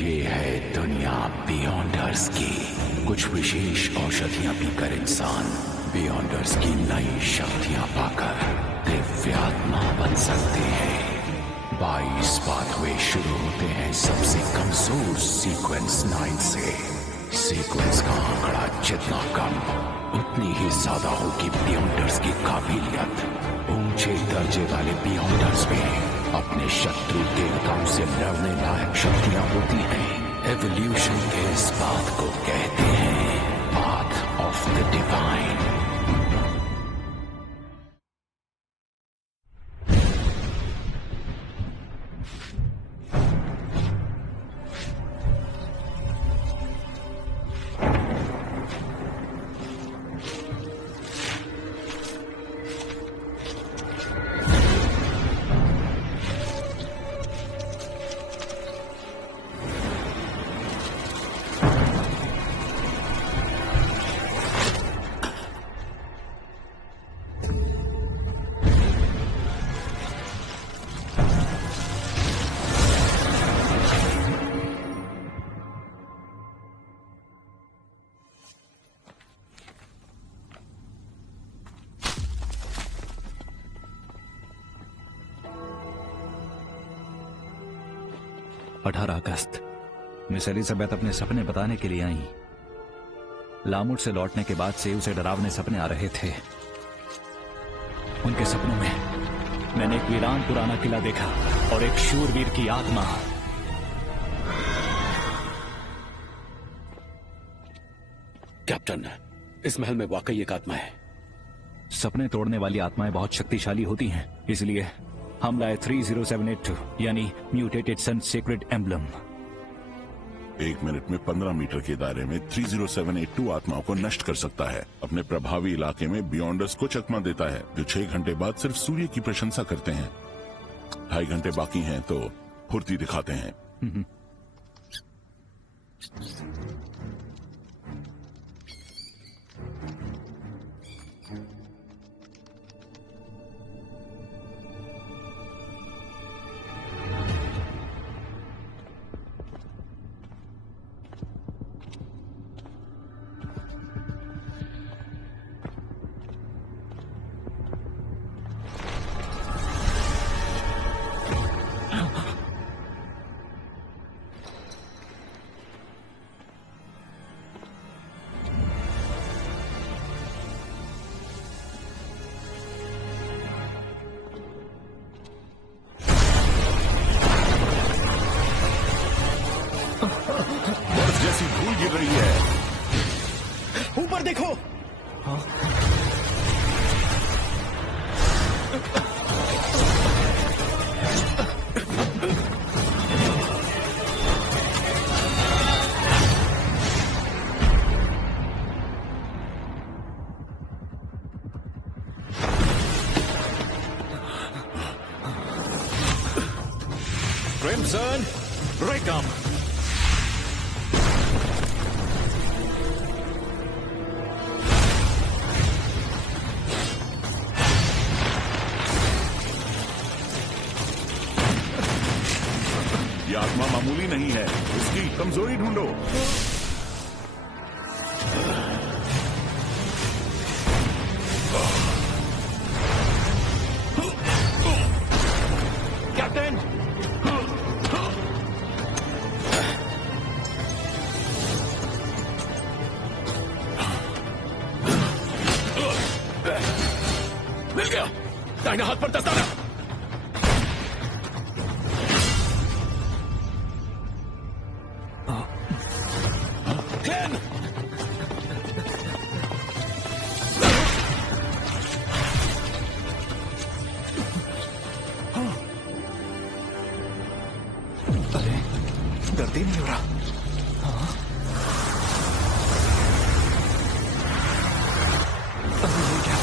ये है दुनिया बियॉन्डर्स की। कुछ विशेष औषधियां पीकर इंसान बियॉन्डर्स की नई शक्तियां पाकर दिव्यात्मा बन सकते हैं। 22 पाथवे शुरू होते हैं सबसे कमजोर सीक्वेंस 9 से। सीक्वेंस का आंकड़ा जितना कम उतनी ही ज्यादा होगी बियॉन्डर्स की काबिलियत। ऊंचे दर्जे वाले बियॉन्डर्स में अपने शत्रु देवताओं से लड़ने लायक शक्तियां होती हैं। एवोल्यूशन के इस बात को कहते हैं path of the divine. August miss Elizabeth अपने सपने बताने के लिए आई। लामुट से लौटने के बाद से उसे डरावने सपने आ रहे थे। उनके सपनों में मैंने एक वीरान पुराना किला देखा और एक शूरवीर की आत्मा। कैप्टन, इस महल में वाकई एक आत्मा है। सपने तोड़ने वाली आत्माएं बहुत शक्तिशाली होती हैं, इसलिए हम लाए 30782 यानी म्यूटेटेड सन सीक्रेट एम्बलम। 1 मिनट में 15 मीटर के दायरे में 30782 आत्माओं को नष्ट कर सकता है। अपने प्रभावी इलाके में बियॉन्डर्स को चकमा देता है, जो 6 घंटे बाद सिर्फ सूर्य की प्रशंसा करते हैं। 2.5 घंटे बाकी हैं तो फुर्ती दिखाते हैं। जैसी धूल गिर रही है। ऊपर देखो। क्रिम्सन रेकम। ये आत्मा मामूली नहीं है, उसकी कमजोरी ढूंढो। कैप्टन, मिल गया। दाहिने हाथ पर दस्ताना। दर्द ही नहीं हो रहा। अरे ये क्या?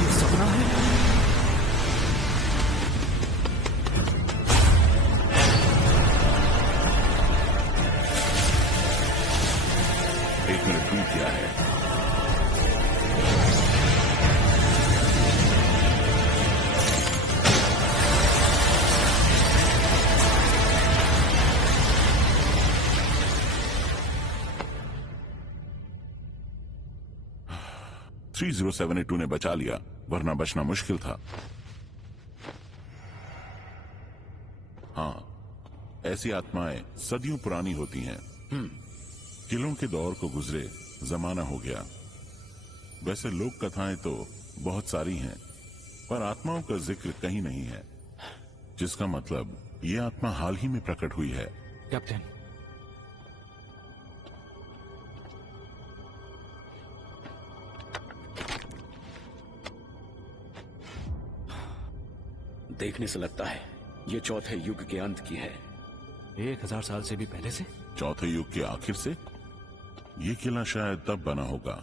ये सपना है? एक मिनट बीत गया है। 3072 ने बचा लिया, वरना बचना मुश्किल था। हाँ, ऐसी आत्माएं सदियों पुरानी होती हैं। किलों के दौर को गुजरे जमाना हो गया। वैसे लोक कथाएं तो बहुत सारी हैं, पर आत्माओं का जिक्र कहीं नहीं है, जिसका मतलब ये आत्मा हाल ही में प्रकट हुई है। कैप्टन, देखने से लगता है ये चौथे युग के अंत की है। 1000 साल से भी पहले से? चौथे युग के आखिर से? ये किला शायद तब बना होगा।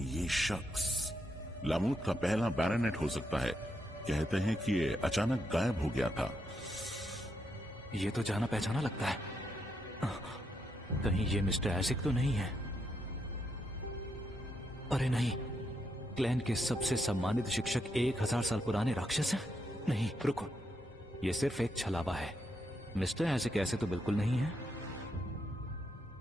ये शख्स लामूट का पहला बैरोनेट हो सकता है। कहते हैं कि ये अचानक गायब हो गया था। ये तो जाना पहचाना लगता है। कहीं ये मिस्टर आइजैक तो नहीं है? अरे नहीं, क्लैन के सबसे सम्मानित शिक्षक 1000 साल पुराने राक्षस हैं? नहीं, रुको, ये सिर्फ एक छलावा है। मिस्टर आइजैक ऐसे तो बिल्कुल नहीं है।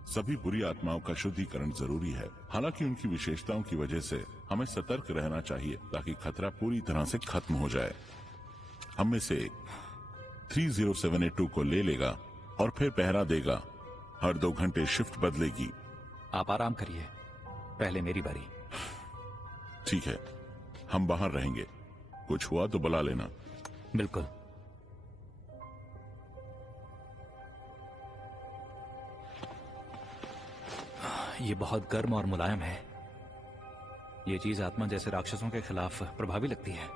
सभी बुरी आत्माओं का शुद्धिकरण जरूरी है। हालांकि उनकी विशेषताओं की वजह से हमें सतर्क रहना चाहिए ताकि खतरा पूरी तरह से खत्म हो जाए। हम में से एक 30782 को ले लेगा और फिर पहरा देगा। हर 2 घंटे शिफ्ट बदलेगी। आप आराम करिए, पहले मेरी बारी। ठीक है, हम बाहर रहेंगे। कुछ हुआ तो बुला लेना। बिल्कुल। ये बहुत गर्म और मुलायम है। ये चीज आत्मा जैसे राक्षसों के खिलाफ प्रभावी लगती है।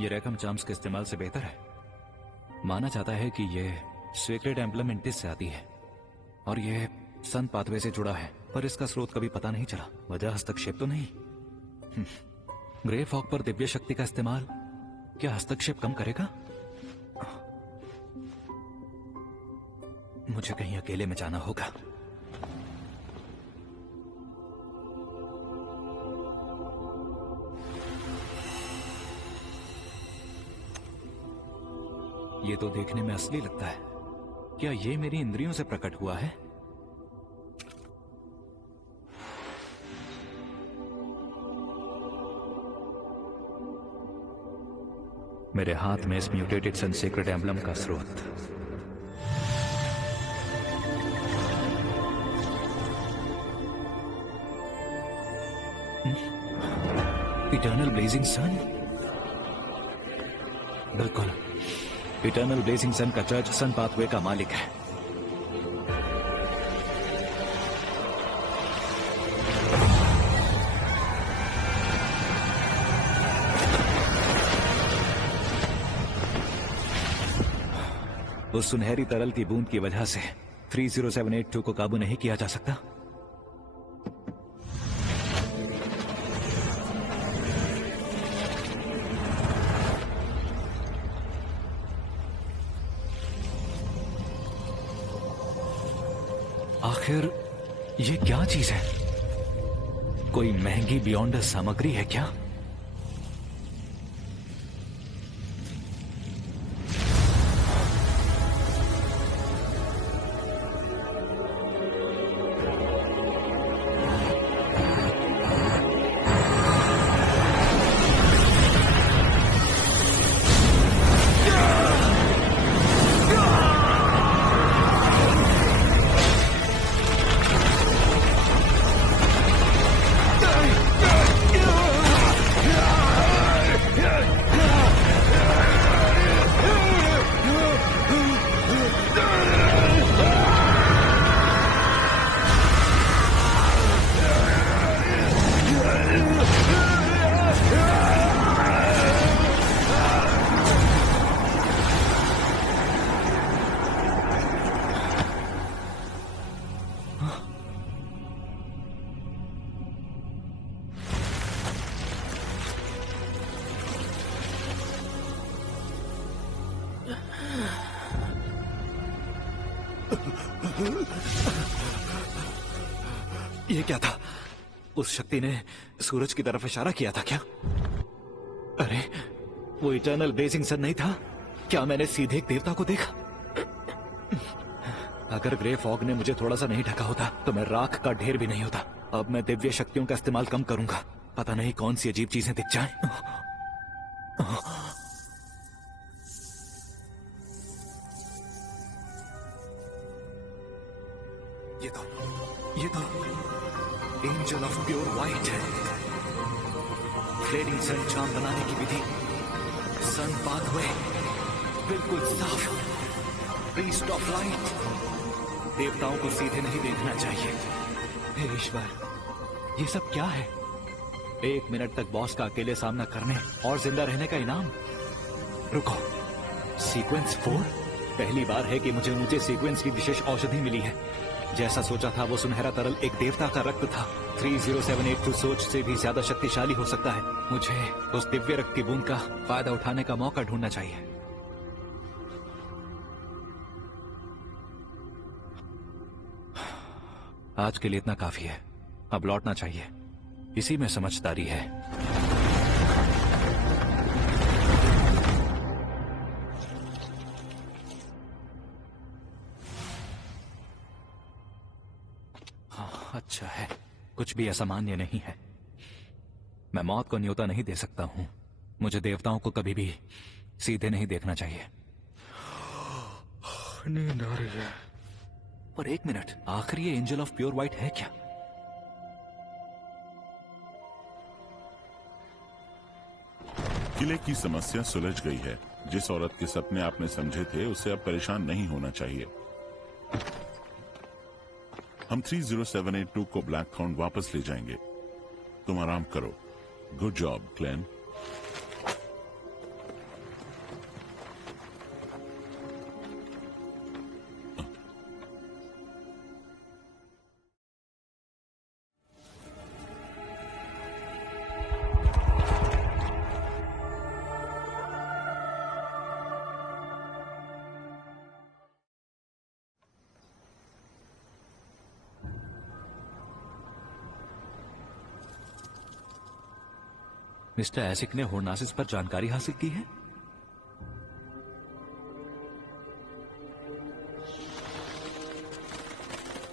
ये रैकम चार्म्स के इस्तेमाल से बेहतर है। माना जाता है कि ये सेक्रेड एम्बलम इंटिस से आती है और ये सन पाथवे से जुड़ा है, पर इसका स्रोत कभी पता नहीं चला। वजह हस्तक्षेप तो नहीं? ग्रे फॉग पर दिव्य शक्ति का इस्तेमाल क्या हस्तक्षेप कम करेगा? मुझे कहीं अकेले में जाना होगा। ये तो देखने में असली लगता है। क्या ये मेरी इंद्रियों से प्रकट हुआ है? मेरे हाथ में इस म्यूटेटेड सन सीक्रेट एम्बलम का स्रोत। इटर्नल ब्लेजिंग सन? बिल्कुल, इटर्नल ब्लेजिंग सन का चर्च सन पाथवे का मालिक है। उस सुनहरी तरल की बूंद की वजह से 30782 को काबू नहीं किया जा सकता। आखिर ये क्या चीज है? कोई महंगी बियॉन्ड सामग्री है क्या? ये क्या था? उस शक्ति ने सूरज की तरफ इशारा किया था क्या? अरे, वो इटर्नल ब्लेजिंग सन नहीं था क्या? मैंने सीधे एक देवता को देखा। अगर ग्रे फॉग ने मुझे थोड़ा सा नहीं ढका होता तो मैं राख का ढेर भी नहीं होता। अब मैं दिव्य शक्तियों का इस्तेमाल कम करूंगा। पता नहीं कौन सी अजीब चीजें दिख जाएं। ये तो एंजल ऑफ प्योर व्हाइट है। फ्लेडिंग सन चार्म बनाने की विधि, सन पाथवे बिल्कुल साफ, प्रीस्ट ऑफ लाइट। देवताओं को सीधे नहीं देखना चाहिए। हे ईश्वर, ये सब क्या है? 1 मिनट तक बॉस का अकेले सामना करने और जिंदा रहने का इनाम। रुको, सीक्वेंस 4? पहली बार है कि मुझे सीक्वेंस की विशेष औषधि मिली है। जैसा सोचा था वो सुनहरा तरल एक देवता का रक्त था। 30782 सोच से भी ज्यादा शक्तिशाली हो सकता है। मुझे उस दिव्य रक्त की बूंद का फायदा उठाने का मौका ढूंढना चाहिए। आज के लिए इतना काफी है, अब लौटना चाहिए। इसी में समझदारी है। अच्छा है, कुछ भी असामान्य नहीं है। मैं मौत को न्योता नहीं दे सकता हूं। मुझे देवताओं को कभी भी सीधे नहीं देखना चाहिए। नींद आ रही है। पर 1 मिनट, आखिर ये एंजल ऑफ प्योर व्हाइट है क्या? किले की समस्या सुलझ गई है। जिस औरत के सपने आपने समझे थे उससे अब परेशान नहीं होना चाहिए। हम 30782 को ब्लैक काउंट वापस ले जाएंगे। तुम आराम करो। गुड जॉब क्लेन। मिस्टर एसिक ने होर्नासिस पर जानकारी हासिल की है।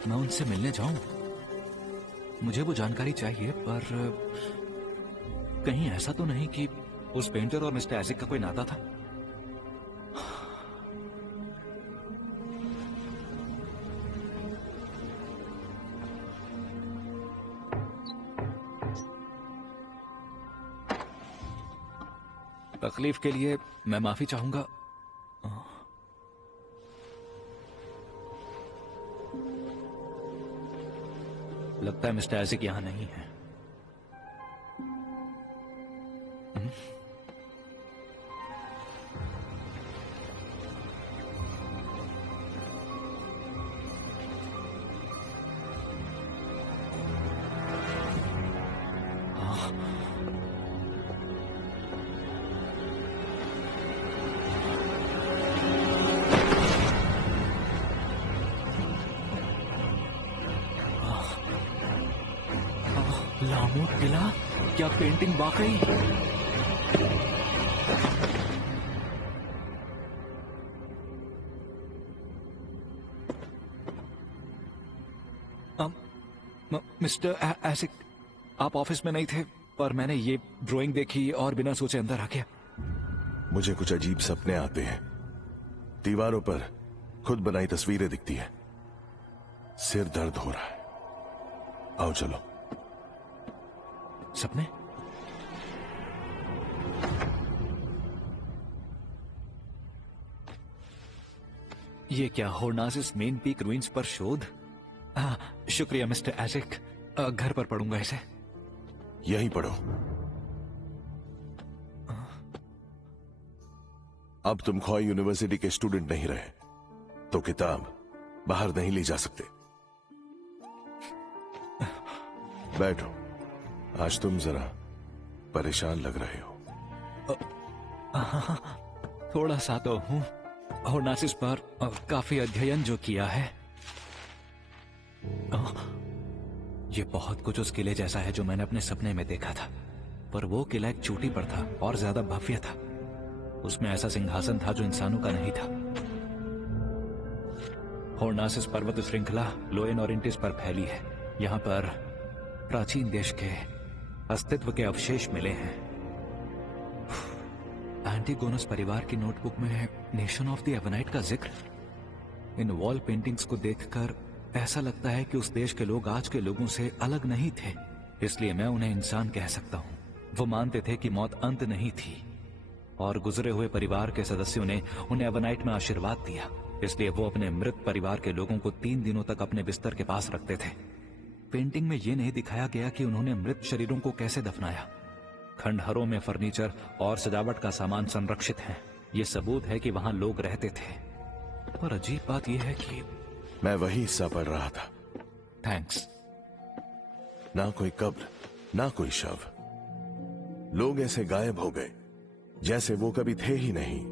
मैं उनसे मिलने जाऊं? मुझे वो जानकारी चाहिए, पर कहीं ऐसा तो नहीं कि उस पेंटर और मिस्टर एसिक का कोई नाता था? तकलीफ के लिए मैं माफी चाहूंगा। लगता है मिस्टर एसिक यहां नहीं है। लामू किला? क्या पेंटिंग वाकई? मिस्टर एसिक, आप ऑफिस में नहीं थे, पर मैंने ये ड्राइंग देखी और बिना सोचे अंदर आ गया। मुझे कुछ अजीब सपने आते हैं। दीवारों पर खुद बनाई तस्वीरें दिखती हैं। सिर दर्द हो रहा है। आओ चलो। सपने? ये क्या होर्नासिस मेन पीक रुइंस पर शोध? शुक्रिया मिस्टर एसिक। घर पर पढ़ूंगा इसे। यहीं पढ़ो। अब तुम खॉय यूनिवर्सिटी के स्टूडेंट नहीं रहे, तो किताब बाहर नहीं ली जा सकते। बैठो। आज तुम जरा परेशान लग रहे हो। थोड़ा सा तो हूं। होर्नासिस पर काफी अध्ययन जो किया है। ये बहुत कुछ उस किले जैसा है जो मैंने अपने सपने में देखा था, पर वो किला एक चोटी पर था और ज्यादा भव्य था। उसमें ऐसा सिंहासन था जो इंसानों का नहीं था। होर्नासिस पर्वत श्रृंखला लोएन और इंटिस पर फैली है। यहाँ पर प्राचीन देश के अस्तित्व के अवशेष मिले हैं। एंटीगोनस परिवार की नोटबुक में नेशन ऑफ द एवनाइट का जिक्र। इन वॉल पेंटिंग्स को देखकर ऐसा लगता है कि उस देश के लोग आज के लोगों से अलग नहीं थे, इसलिए मैं उन्हें इंसान कह सकता हूं। वो मानते थे कि मौत अंत नहीं थी, और गुजरे हुए परिवार के सदस्यों ने उन्हें एवनाइट में आशीर्वाद दिया, इसलिए वो अपने मृत परिवार के लोगों को 3 दिनों तक अपने बिस्तर के पास रखते थे। पेंटिंग में ये नहीं दिखाया गया कि उन्होंने मृत शरीरों को कैसे दफनाया। खंडहरों में फर्नीचर और सजावट का सामान संरक्षित है। ये सबूत है कि वहां लोग रहते थे। पर अजीब बात यह है कि मैं वही हिस्सा पढ़ रहा था। थैंक्स। ना कोई कब्र, ना कोई शव। लोग ऐसे गायब हो गए जैसे वो कभी थे ही नहीं।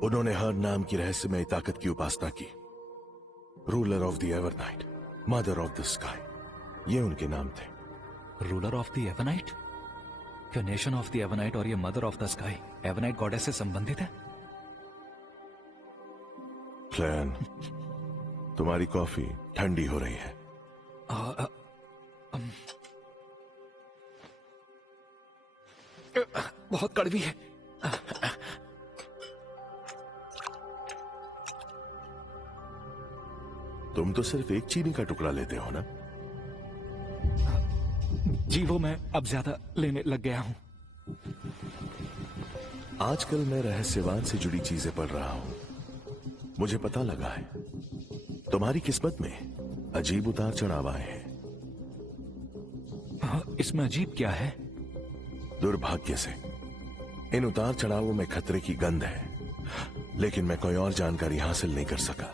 उन्होंने हर नाम की रहस्यमय ताकत की उपासना की। Ruler of the Evernight, mother of the sky, ये उनके नाम थे। Ruler of the Avnite? क्या नेशन ऑफ द एवनाइट और ये mother of the sky Avnite goddess से संबंधित है? क्लैन, तुम्हारी कॉफी ठंडी हो रही है। बहुत कड़वी है। तुम तो सिर्फ एक चीनी का टुकड़ा लेते हो ना? जी वो मैं अब ज्यादा लेने लग गया हूं। आजकल मैं रहस्यवाद से जुड़ी चीजें पढ़ रहा हूं। मुझे पता लगा है तुम्हारी किस्मत में अजीब उतार चढ़ाव आए हैं। इसमें अजीब क्या है? दुर्भाग्य से इन उतार चढ़ावों में खतरे की गंध है, लेकिन मैं कोई और जानकारी हासिल नहीं कर सका।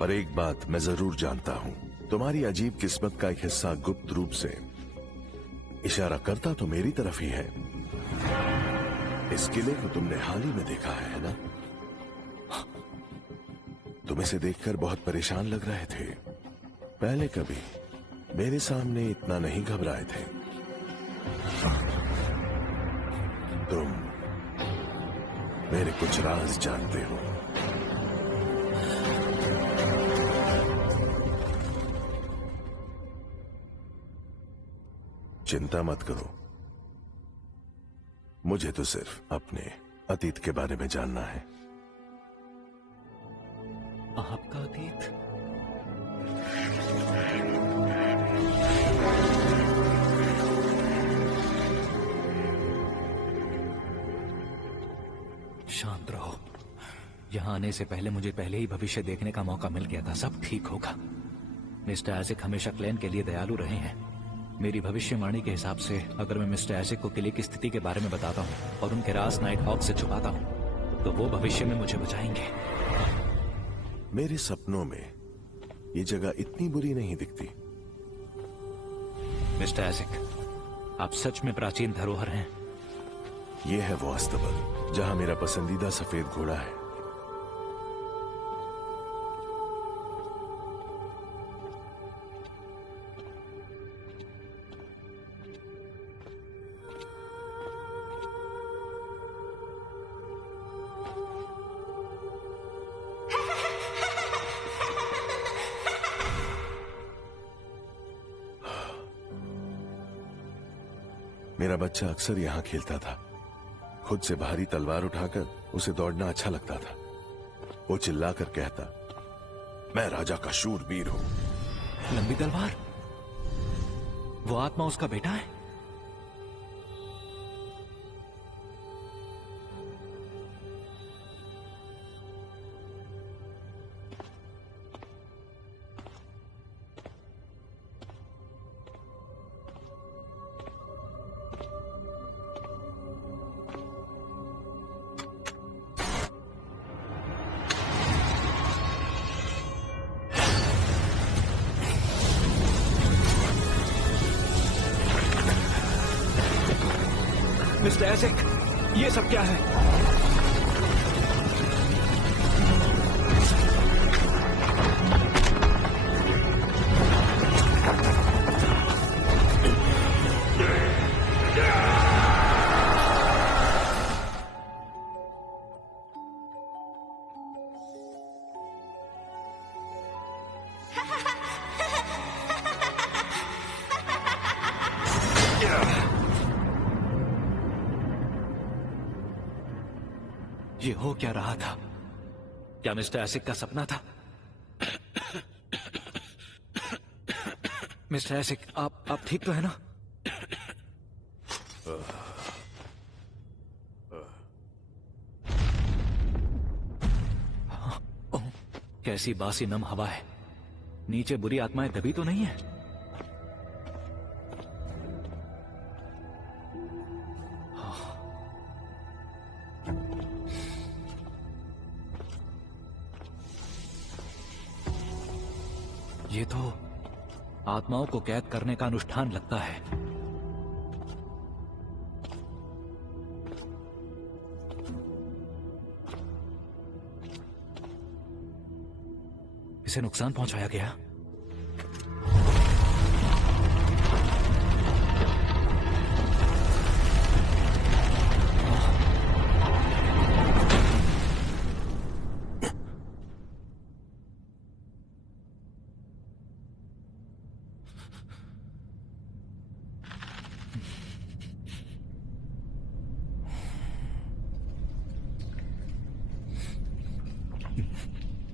पर एक बात मैं जरूर जानता हूं, तुम्हारी अजीब किस्मत का एक हिस्सा गुप्त रूप से इशारा करता तो मेरी तरफ ही है। इस किले को तुमने हाल ही में देखा है ना? तुम इसे देखकर बहुत परेशान लग रहे थे। पहले कभी मेरे सामने इतना नहीं घबराए थे। तुम मेरे कुछ राज जानते हो। चिंता मत करो, मुझे तो सिर्फ अपने अतीत के बारे में जानना है। आपका अतीत? शांत रहो। यहां आने से पहले मुझे पहले ही भविष्य देखने का मौका मिल गया था। सब ठीक होगा। मिस्टर आइजैक हमेशा क्लैन के लिए दयालु रहे हैं। मेरी भविष्यवाणी के हिसाब से अगर मैं मिस्टर आइजैक को किले की स्थिति के बारे में बताता हूं और उनके राज नाइट हॉक से छुपाता हूं, तो वो भविष्य में मुझे बचाएंगे। मेरे सपनों में ये जगह इतनी बुरी नहीं दिखती। मिस्टर आइजैक, आप सच में प्राचीन धरोहर हैं। ये है वो अस्तबल जहां मेरा पसंदीदा सफेद घोड़ा है। मेरा बच्चा अक्सर यहां खेलता था। खुद से भारी तलवार उठाकर उसे दौड़ना अच्छा लगता था। वो चिल्लाकर कहता, मैं राजा का शूरवीर हूं। लंबी तलवार? वो आत्मा उसका बेटा है? मिस्टर आइजैक, ये सब क्या है? ये हो क्या रहा था? क्या मिस्टर एसिक का सपना था? मिस्टर एसिक, आप ठीक तो है ना? ओह, कैसी बासी नम हवा है। नीचे बुरी आत्माएं दबी तो नहीं है? ये तो आत्माओं को कैद करने का अनुष्ठान लगता है। इसे नुकसान पहुंचाया गया।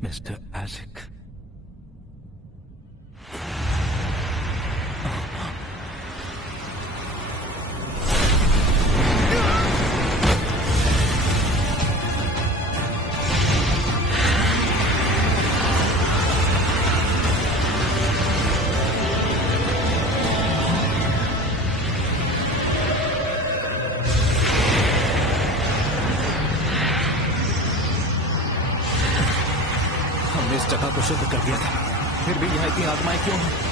मिस्टर एसिक, हमने इस जगह को शुद्ध कर दिया था, फिर भी यहाँ इतनी आत्माएं क्यों हैं?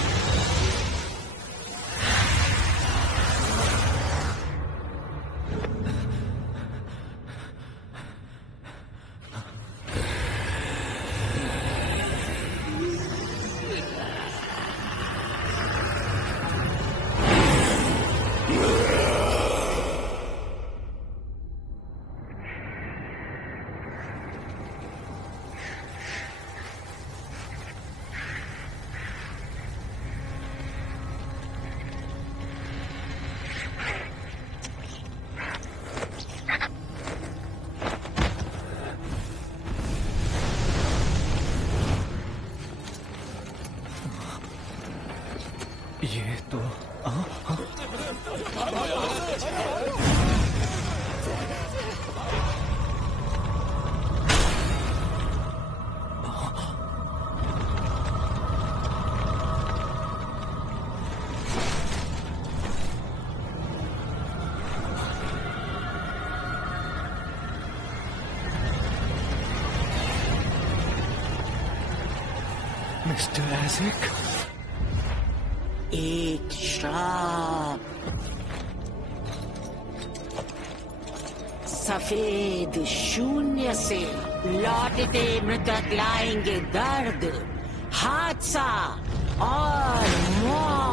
ये तो मिस्टर एसिक, एक श्राप, सफेद शून्य से लौटते मृतक लाएंगे दर्द, हादसा और मौत।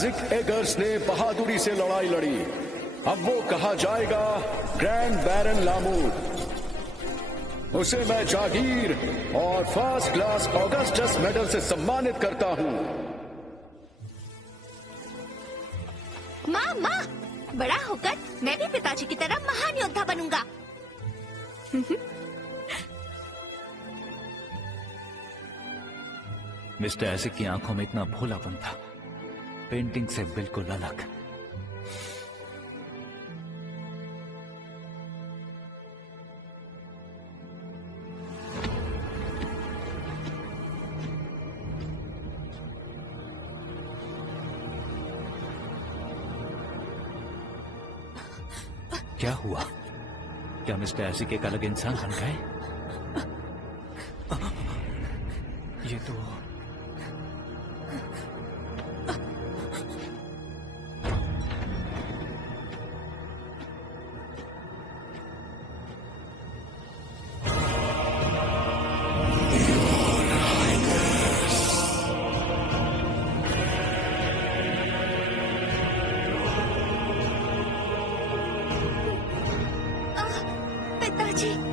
आइजैक एगर्स ने बहादुरी से लड़ाई लड़ी। अब वो कहा जाएगा ग्रैंड बैरन लामूर। उसे मैं जागीर और फर्स्ट क्लास ऑगस्टस मेडल से सम्मानित करता हूं। माँ माँ, बड़ा होकर मैं भी पिताजी की तरह महान योद्धा बनूंगा। मिस्टर आइजैक की आंखों में इतना भोलापन था, पेंटिंग से बिल्कुल अलग। क्या हुआ? क्या मिस्टर आइजैक एक अलग इंसान बन गए? ये तो पिताजी।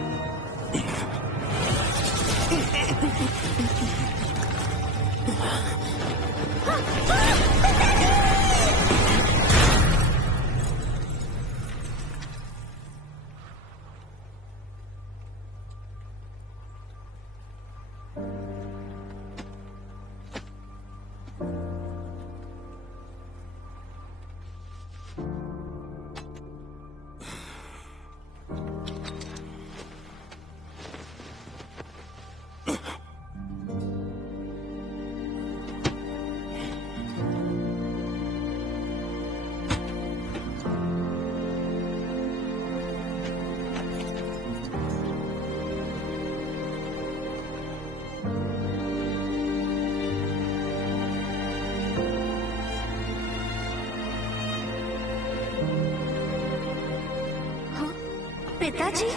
पिताजी,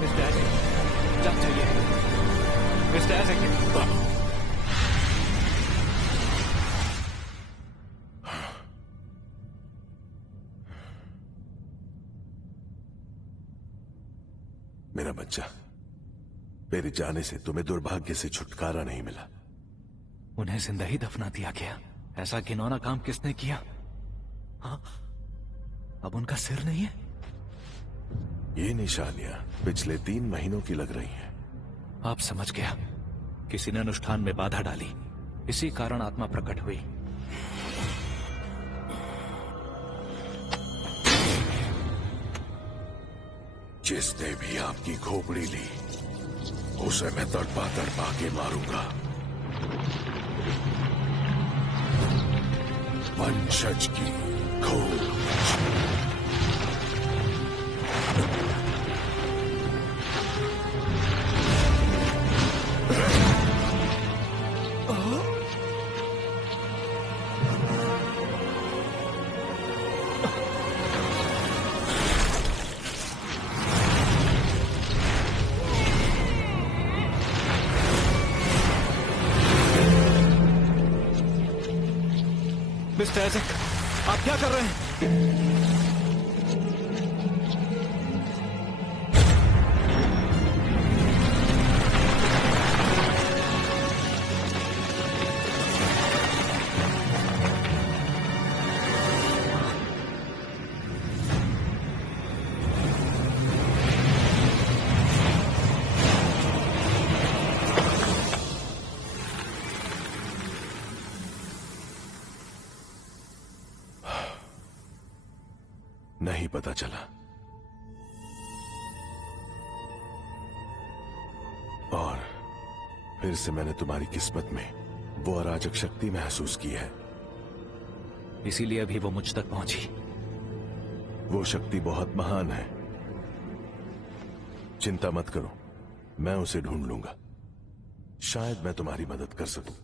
मिस्टर आइजैक, जब चाहिए मिस्टर आइजैक। मेरा बच्चा, मेरे जाने से तुम्हें दुर्भाग्य से छुटकारा नहीं मिला। उन्हें जिंदा ही दफना दिया गया। ऐसा घिनौना काम किसने किया? हाँ, अब उनका सिर नहीं है। ये निशानियां पिछले 3 महीनों की लग रही हैं। आप समझ गया, किसी ने अनुष्ठान में बाधा डाली, इसी कारण आत्मा प्रकट हुई। जिसने भी आपकी खोपड़ी ली, उसे मैं तड़पा तड़पा के मारूंगा। वंशज की खोज। मिस्टर आइजैक, आप क्या कर रहे हैं? नहीं पता चला। और फिर से मैंने तुम्हारी किस्मत में वो अराजक शक्ति महसूस की है। इसीलिए अभी वो मुझ तक पहुंची। वो शक्ति बहुत महान है। चिंता मत करो, मैं उसे ढूंढ लूंगा। शायद मैं तुम्हारी मदद कर सकूं।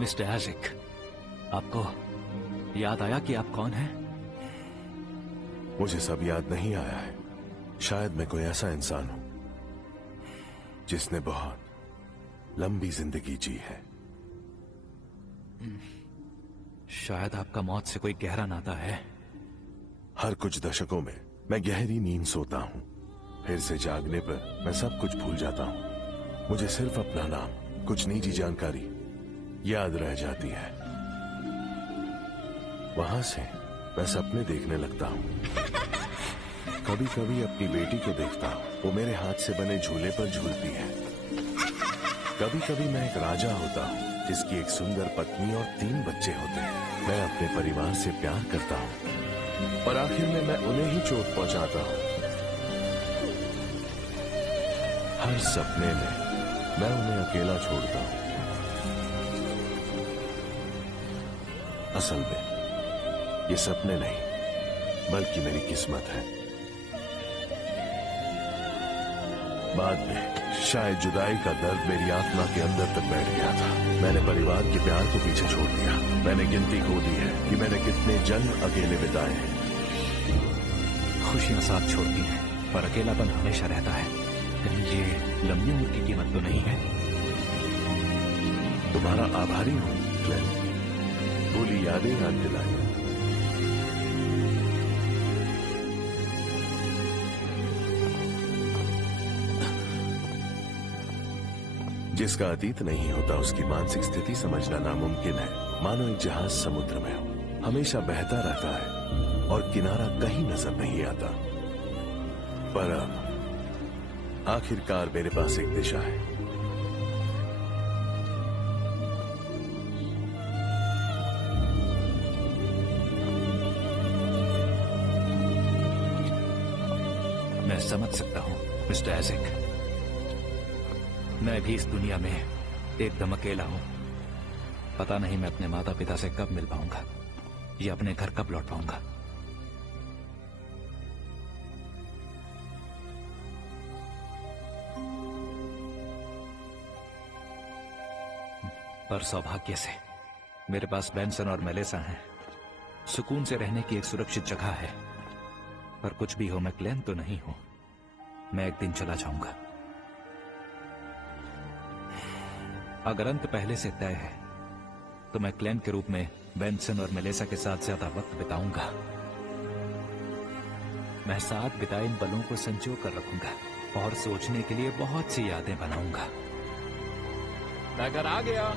मिस्टर आशिक, आपको याद आया कि आप कौन हैं? मुझे सब याद नहीं आया है। शायद मैं कोई ऐसा इंसान हूं जिसने बहुत लंबी जिंदगी जी है। शायद आपका मौत से कोई गहरा नाता है। हर कुछ दशकों में मैं गहरी नींद सोता हूं, फिर से जागने पर मैं सब कुछ भूल जाता हूं। मुझे सिर्फ अपना नाम, कुछ निजी जानकारी याद रह जाती है। वहां से मैं सपने देखने लगता हूं। कभी कभी अपनी बेटी को देखता हूं, वो मेरे हाथ से बने झूले पर झूलती है। कभी कभी मैं एक राजा होता हूं जिसकी एक सुंदर पत्नी और 3 बच्चे होते हैं। मैं अपने परिवार से प्यार करता हूं और आखिर में मैं उन्हें ही चोट पहुंचाता हूं। हर सपने में मैं उन्हें अकेला छोड़ता हूं। असल में ये सपने नहीं बल्कि मेरी किस्मत है। बाद में शायद जुदाई का दर्द मेरी आत्मा के अंदर तक बैठ गया था। मैंने परिवार के प्यार को पीछे छोड़ दिया। मैंने गिनती खो दी है कि मैंने कितने जन्म अकेले बिताए हैं। खुशियां साथ छोड़ती हैं पर अकेलापन हमेशा रहता है। कहीं ये लंबी उम्र की कीमत तो नहीं है? तुम्हारा आभारी हूं क्लेन, भूली यादें याद दिलाई। जिसका अतीत नहीं होता उसकी मानसिक स्थिति समझना नामुमकिन है। मानो एक जहाज समुद्र में हो, हमेशा बहता रहता है और किनारा कहीं नजर नहीं आता। पर अब आखिरकार मेरे पास एक दिशा है। मैं समझ सकता हूं मिस्टर आइजैक। मैं भी इस दुनिया में एकदम अकेला हूं। पता नहीं मैं अपने माता पिता से कब मिल पाऊंगा या अपने घर कब लौट पाऊंगा। पर सौभाग्य से मेरे पास बेंसन और मेलेसा हैं। सुकून से रहने की एक सुरक्षित जगह है। पर कुछ भी हो, मैं क्लेन तो नहीं हूं। मैं एक दिन चला जाऊंगा। अगर अंत पहले से तय है तो मैं क्लेन के रूप में बेंसन और मेलेसा के साथ ज्यादा वक्त बिताऊंगा। मैं साथ बिताए इन पलों को संजो कर रखूंगा और सोचने के लिए बहुत सी यादें बनाऊंगा। मैं घर आ गया।